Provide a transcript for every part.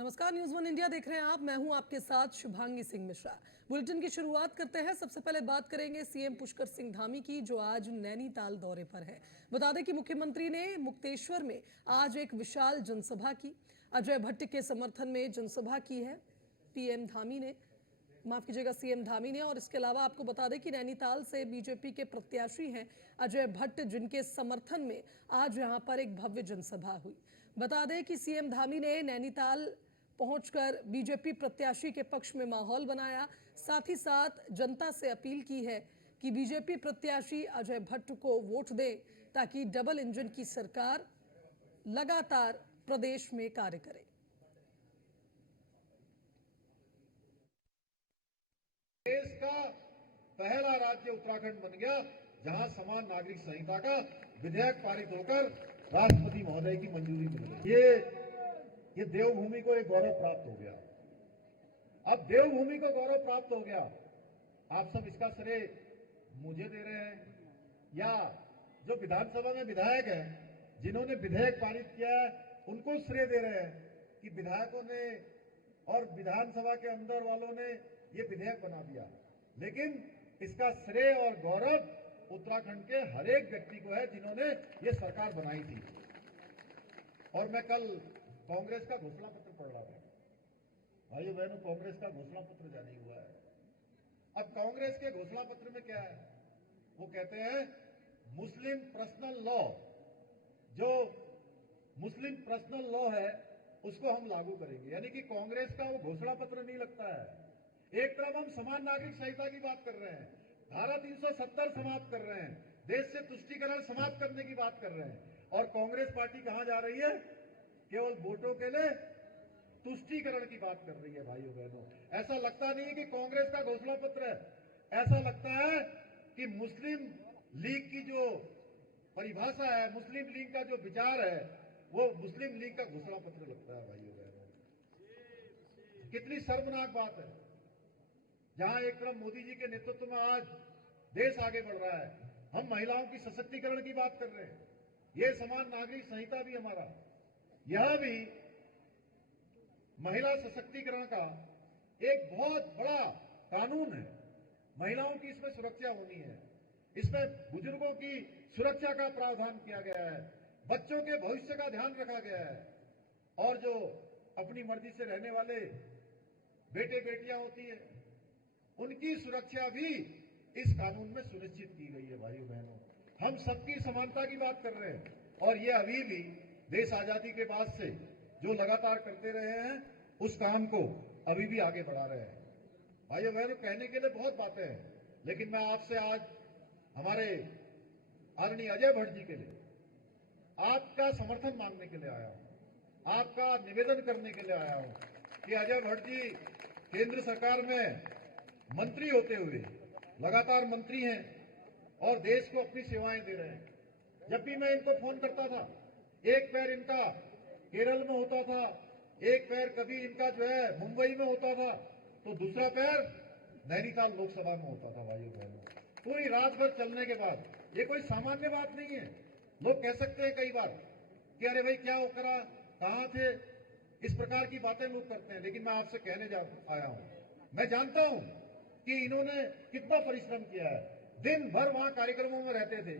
नमस्कार, news one India देख रहे हैं आप। मैं हूं आपके साथ शुभांगी सिंह मिश्रा। बुलेटिन की शुरुआत करते हैं। सबसे पहले बात करेंगे सीएम पुष्कर सिंह धामी की, जो आज नैनीताल दौरे पर है। बता दें कि मुख्यमंत्री ने मुक्तेश्वर में आज एक विशाल जनसभा की। अजय भट्ट के समर्थन में जनसभा की है सीएम धामी ने। और इसके अलावा आपको बता दें कि नैनीताल से बीजेपी के प्रत्याशी हैं अजय भट्ट, जिनके समर्थन में आज यहां पर एक भव्य जनसभा हुई। बता दें कि सीएम धामी ने नैनीताल पहुंचकर बीजेपी प्रत्याशी के पक्ष में माहौल बनाया। साथ ही साथ जनता से अपील की है कि बीजेपी प्रत्याशी अजय भट्ट को वोट दें, ताकि डबल इंजन की सरकार लगातार प्रदेश में कार्य करे। देश का पहला राज्य उत्तराखंड बन गया जहां समान नागरिक संहिता का विधेयक पारित होकर राष्ट्रपति महोदय की मंजूरी मिल गई। ये देवभूमि को एक गौरव प्राप्त हो गया। अब देवभूमि को गौरव प्राप्त हो गया, आप सब इसका श्रेय मुझे दे रहे हैं या जो विधानसभा में विधायक हैं जिन्होंने विधेयक पारित किया है उनको श्रेय दे रहे हैं कि विधायकों ने और विधानसभा के अंदर वालों ने ये विधेयक बना दिया। लेकिन इसका श्रेय और गौरव उत्तराखंड के हर एक व्यक्ति को है जिन्होंने ये सरकार बनाई थी। और मैं कल कांग्रेस का घोषणा पत्र पढ़ रहा था। भाइयों बहनों, कांग्रेस का घोषणा पत्र जारी हुआ है। अब कांग्रेस के घोषणा पत्र में क्या है? वो कहते हैं मुस्लिम पर्सनल लॉ, जो मुस्लिम पर्सनल लॉ है उसको हम लागू करेंगे। यानी कि कांग्रेस का वो घोषणा पत्र नहीं लगता है। एक तरफ हम समान नागरिक संहिता की बात कर रहे हैं, धारा 370 समाप्त कर रहे हैं, देश से तुष्टीकरण समाप्त करने की बात कर रहे हैं, और कांग्रेस पार्टी कहां जा रही है? केवल वोटों के लिए तुष्टीकरण की बात कर रही है। भाइयों बहनों, ऐसा लगता नहीं है कि कांग्रेस का घोषणा पत्र है, ऐसा लगता है कि मुस्लिम लीग की जो परिभाषा है, मुस्लिम लीग का जो विचार है, वो मुस्लिम लीग का घोषणा पत्र लगता है। भाइयों बहनों, कितनी शर्मनाक बात है। जहां एक तरफ मोदी जी के नेतृत्व में आज देश आगे बढ़ रहा है, हम महिलाओं की सशक्तिकरण की बात कर रहे हैं, ये समान नागरिक संहिता भी हमारा, यह भी महिला सशक्तिकरण का एक बहुत बड़ा कानून है। महिलाओं की इसमें सुरक्षा होनी है, इसमें बुजुर्गों की सुरक्षा का प्रावधान किया गया है, बच्चों के भविष्य का ध्यान रखा गया है, और जो अपनी मर्जी से रहने वाले बेटे बेटियां होती है उनकी सुरक्षा भी इस कानून में सुनिश्चित की गई है। भाइयों बहनों, हम सबकी समानता की बात कर रहे हैं, और ये अभी भी देश आजादी के बाद से जो लगातार करते रहे हैं उस काम को अभी भी आगे बढ़ा रहे हैं। भाइयों बहनों, कहने के लिए बहुत बातें हैं, लेकिन मैं आपसे आज हमारे आदरणीय अजय भट्ट जी के लिए आपका समर्थन मांगने के लिए आया हूं, आपका निवेदन करने के लिए आया हूं कि अजय भट्ट जी केंद्र सरकार में मंत्री होते हुए लगातार मंत्री हैं और देश को अपनी सेवाएं दे रहे हैं। जब भी मैं इनको फोन करता था, एक पैर इनका केरल में होता था, एक पैर कभी इनका जो है मुंबई में होता था, तो दूसरा पैर नैनीताल लोकसभा में होता था। भाइयों बहनों, पूरी रात भर चलने के बाद, ये कोई सामान्य बात नहीं है। लोग कह सकते हैं कई बार कि अरे भाई क्या हो करा, कहां थे, इस प्रकार की बातें लोग करते हैं, लेकिन मैं आपसे कहने आया हूं, मैं जानता हूं कि इन्होंने कितना परिश्रम किया है। दिन भर वहां कार्यक्रमों में रहते थे,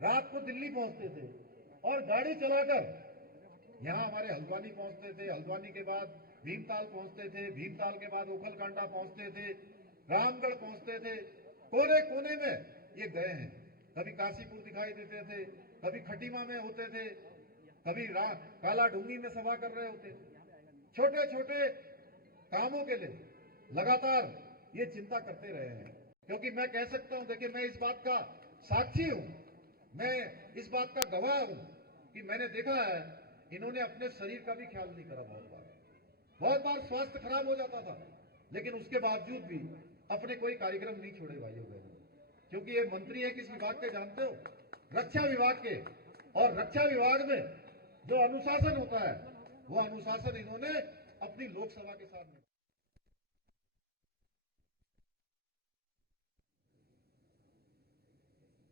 रात को दिल्ली पहुंचते थे, और गाड़ी चलाकर यहां हमारे हल्द्वानी पहुंचते थे, हल्द्वानी के बाद भीमताल पहुंचते थे, भीमताल के बाद ओखलकांडा पहुंचते थे, रामगढ़ पहुंचते थे, कोने कोने में ये गए हैं। कभी काशीपुर दिखाई देते थे, कभी खटीमा में होते थे, कभी काला डूंगी में सभा कर रहे होते। छोटे छोटे कामों के लिए लगातार ये चिंता करते रहे हैं। क्योंकि मैं कह सकता हूं, देखिए मैं इस बात का साक्षी हूं, मैं इस बात का गवाह हूं कि मैंने देखा है इन्होंने अपने शरीर का भी ख्याल नहीं करा। बहुत बार स्वास्थ्य खराब हो जाता था, लेकिन उसके बावजूद भी अपने कोई कार्यक्रम नहीं छोड़े। भाइयों बहनों, क्योंकि ये मंत्री है किस विभाग के जानते हो? रक्षा विभाग के। और रक्षा विभाग में जो अनुशासन होता है, वो अनुशासन इन्होंने अपनी लोकसभा के साथ